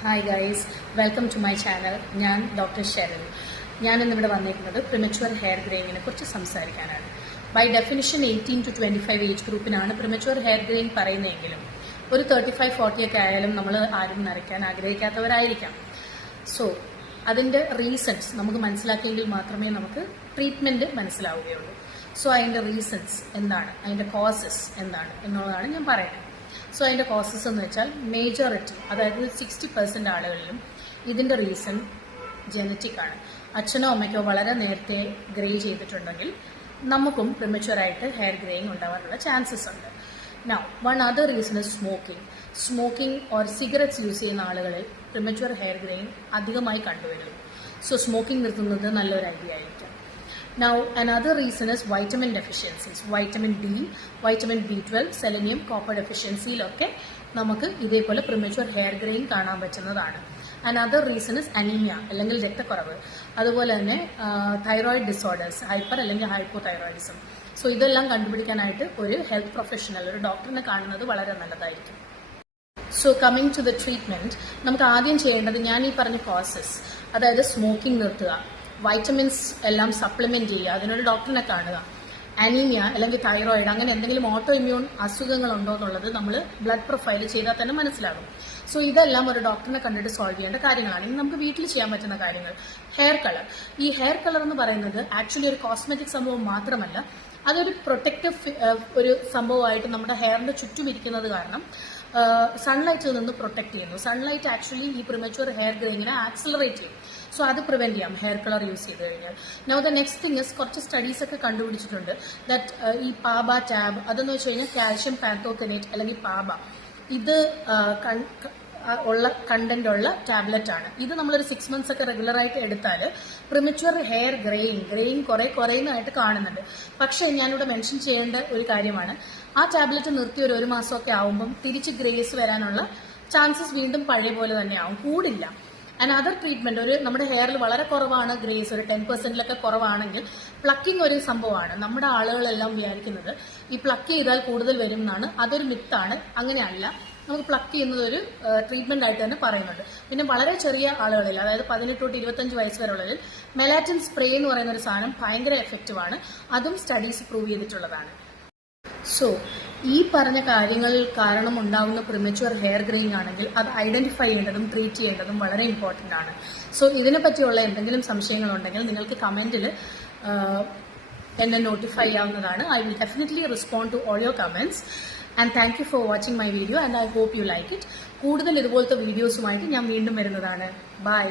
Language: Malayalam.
Hi guys, welcome to my channel. ഞാൻ ഡോക്ടർ ഷെറിൻ. ഞാൻ ഇന്നിവിടെ വന്നിരിക്കുന്നത് പ്രിമച്വർ ഹെയർ ഗ്രേയിങ്ങിനെ കുറിച്ച് സംസാരിക്കാനാണ്. ബൈ ഡെഫിനിഷൻ 18 to 25 ഏജ് ഗ്രൂപ്പിനാണ് പ്രിമച്വർ ഹെയർ ഗ്രേയിങ് പറയുന്നതെങ്കിലും ഒരു 35-40 ഒക്കെ ആയാലും നമ്മൾ ആരും നരയ്ക്കാൻ ആഗ്രഹിക്കാത്തവരായിരിക്കാം. സോ അതിൻ്റെ റീസൺസ് നമുക്ക് മനസ്സിലാക്കിയെങ്കിൽ മാത്രമേ നമുക്ക് ട്രീറ്റ്മെൻറ്റ് മനസ്സിലാവുകയുള്ളൂ. സോ അതിൻ്റെ റീസൺസ് എന്താണ്, അതിൻ്റെ കോസസ് എന്താണ് എന്നുള്ളതാണ് ഞാൻ പറയുന്നത്. സോ അതിൻ്റെ കോസസ് എന്ന് വെച്ചാൽ മേജോറിറ്റി, അതായത് 60% ആളുകളിലും ഇതിൻ്റെ റീസൺ ജനറ്റിക് ആണ്. അച്ഛനോ അമ്മയ്ക്കോ വളരെ നേരത്തെ ഗ്രേ ചെയ്തിട്ടുണ്ടെങ്കിൽ നമുക്കും പ്രിമച്വറായിട്ട് ഹെയർ ഗ്രേയിങ് ഉണ്ടാവാനുള്ള ചാൻസസ് ഉണ്ട്. Now one other reason is smoking or cigarettes use ചെയ്യുന്ന ആളുകളിൽ പ്രിമച്വർ ഹെയർ ഗ്രേയിങ് അധികമായി കണ്ടുവരുന്നു. സോ സ്മോക്കിംഗ് നിർത്തുന്നത് നല്ലൊരു ഐഡിയ ആയിരിക്കും. Now, another reason is vitamin deficiencies. Vitamin D, vitamin B12, selenium, copper deficiencyയിലൊക്കെ നമുക്ക് ഇതേപോലെ പ്രിമച്വർ ഹെയർ ഗ്രേയിങ് കാണാൻ പറ്റുന്നതാണ്. Another reason is anemia, അല്ലെങ്കിൽ രക്തക്കുറവ്. അതുപോലെ തന്നെ തൈറോയിഡ് ഡിസോർഡേഴ്സ്, ഹൈപ്പർ അല്ലെങ്കിൽ ഹൈപ്പോതൈറോയിഡിസം. സോ ഇതെല്ലാം കണ്ടുപിടിക്കാനായിട്ട് ഒരു ഹെൽത്ത് പ്രൊഫഷണൽ, ഒരു ഡോക്ടറിനെ കാണുന്നത് വളരെ നല്ലതായിരിക്കും. So coming to the treatment, നമുക്ക് ആദ്യം ചെയ്യേണ്ടത് ഞാൻ ഈ പറഞ്ഞ കോസസ്, അതായത് സ്മോക്കിംഗ് നിർത്തുക, വൈറ്റമിൻസ് എല്ലാം സപ്ലിമെന്റ് ചെയ്യുക, അതിനൊരു ഡോക്ടറിനെ കാണുക. അനീമിയ അല്ലെങ്കിൽ തൈറോയിഡ്, അങ്ങനെ എന്തെങ്കിലും ഓട്ടോ ഇമ്മ്യൂൺ അസുഖങ്ങൾ ഉണ്ടോ എന്നുള്ളത് നമ്മൾ ബ്ലഡ് പ്രൊഫൈൽ ചെയ്താൽ തന്നെ മനസ്സിലാകും. സോ ഇതെല്ലാം ഒരു ഡോക്ടറിനെ കണ്ടിട്ട് സോൾവ് ചെയ്യേണ്ട കാര്യങ്ങളാണ്. ഇനി നമുക്ക് വീട്ടിൽ ചെയ്യാൻ പറ്റുന്ന കാര്യങ്ങൾ, ഹെയർ കളർ. ഈ ഹെയർ കളർ എന്ന് പറയുന്നത് ആക്ച്വലി ഒരു കോസ്മെറ്റിക് സംഭവം മാത്രമല്ല, അതൊരു പ്രൊട്ടക്റ്റീവ് ഒരു സംഭവമായിട്ട് നമ്മുടെ ഹെയറിന്റെ ചുറ്റും ഇരിക്കുന്നത് കാരണം സൺലൈറ്റിൽ നിന്ന് പ്രൊട്ടക്ട് ചെയ്യുന്നു. സൺലൈറ്റ് ആക്ച്വലി ഈ പ്രിമച്വർ ഹെയർ ഗ്രേയിങ്ങിനെ ആക്സിലറേറ്റ് ചെയ്യും. സോ അത് പ്രിവെന്റ് ചെയ്യാം ഹെയർ കളർ യൂസ് ചെയ്ത് കഴിഞ്ഞാൽ. Now the next thing is, കുറച്ച് സ്റ്റഡീസ് ഒക്കെ കണ്ടുപിടിച്ചിട്ടുണ്ട് ദാറ്റ് ഈ പാബ ടാബ്, അതെന്ന് വെച്ച് കഴിഞ്ഞാൽ കാൽഷ്യം പാന്തോത്തനേറ്റ് അല്ലെങ്കിൽ പാബ, ഇത് ഉള്ള കണ്ടന്റ് ഉള്ള ടാബ്ലറ്റ് ആണ്. ഇത് നമ്മളൊരു 6 months ഒക്കെ റെഗുലർ ആയിട്ട് എടുത്താൽ പ്രിമച്വർ ഹെയർ ഗ്രേയിങ് കുറയുന്നതായിട്ട് കാണുന്നുണ്ട്. പക്ഷേ ഞാനിവിടെ മെൻഷൻ ചെയ്യേണ്ട ഒരു കാര്യമാണ്, ആ ടാബ്ലറ്റ് നിർത്തി ഒരു 1 മാസമൊക്കെ ആവുമ്പം തിരിച്ച് ഗ്രേസ് വരാനുള്ള ചാൻസസ് വീണ്ടും പഴയ പോലെ തന്നെ ആവും, കൂടില്ല. അനദർ ട്രീറ്റ്മെന്റ്, ഒരു നമ്മുടെ ഹെയറിൽ വളരെ കുറവാണ് ഗ്രേസ്, ഒരു 10%ലൊക്കെ കുറവാണെങ്കിൽ പ്ലക്കിംഗ് ഒരു സംഭവമാണ്. നമ്മുടെ ആളുകളെല്ലാം വിചാരിക്കുന്നത് ഈ പ്ലക്ക് ചെയ്താൽ കൂടുതൽ വരും എന്നാണ്. അതൊരു മിത്താണ്, അങ്ങനെയല്ല. നമുക്ക് പ്ലക്ക് ചെയ്യുന്നത് ഒരു ട്രീറ്റ്മെന്റ് ആയിട്ട് തന്നെ പറയുന്നുണ്ട്. പിന്നെ വളരെ ചെറിയ ആളുകളിൽ, അതായത് 18 to 25 വയസ്സ് വരെയുള്ളതിൽ മെലാറ്റിൻ സ്പ്രേ എന്ന് പറയുന്ന ഒരു സാധനം ഭയങ്കര എഫക്റ്റീവ് ആണ്. അതും സ്റ്റഡീസ് പ്രൂവ് ചെയ്തിട്ടുള്ളതാണ്. സോ ഈ പറഞ്ഞ കാര്യങ്ങൾ കാരണം ഉണ്ടാകുന്ന പ്രിമച്വർ ഹെയർ ഗ്രേയിങ് ആണെങ്കിൽ അത് ഐഡന്റിഫൈ ചെയ്യേണ്ടതും ട്രീറ്റ് ചെയ്യേണ്ടതും വളരെ ഇമ്പോർട്ടന്റ് ആണ്. സോ ഇതിനെപ്പറ്റിയുള്ള എന്തെങ്കിലും സംശയങ്ങളുണ്ടെങ്കിൽ നിങ്ങൾക്ക് കമന്റിൽ എന്നെ നോട്ടിഫൈ ചെയ്യാവുന്നതാണ്. I will definitely respond to all your comments and thank you for watching my video and I hope you like it. കൂടുതൽ ഇതുപോലത്തെ വീഡിയോസുമായിട്ട് ഞാൻ വീണ്ടും വരുന്നതാണ്. ബൈ.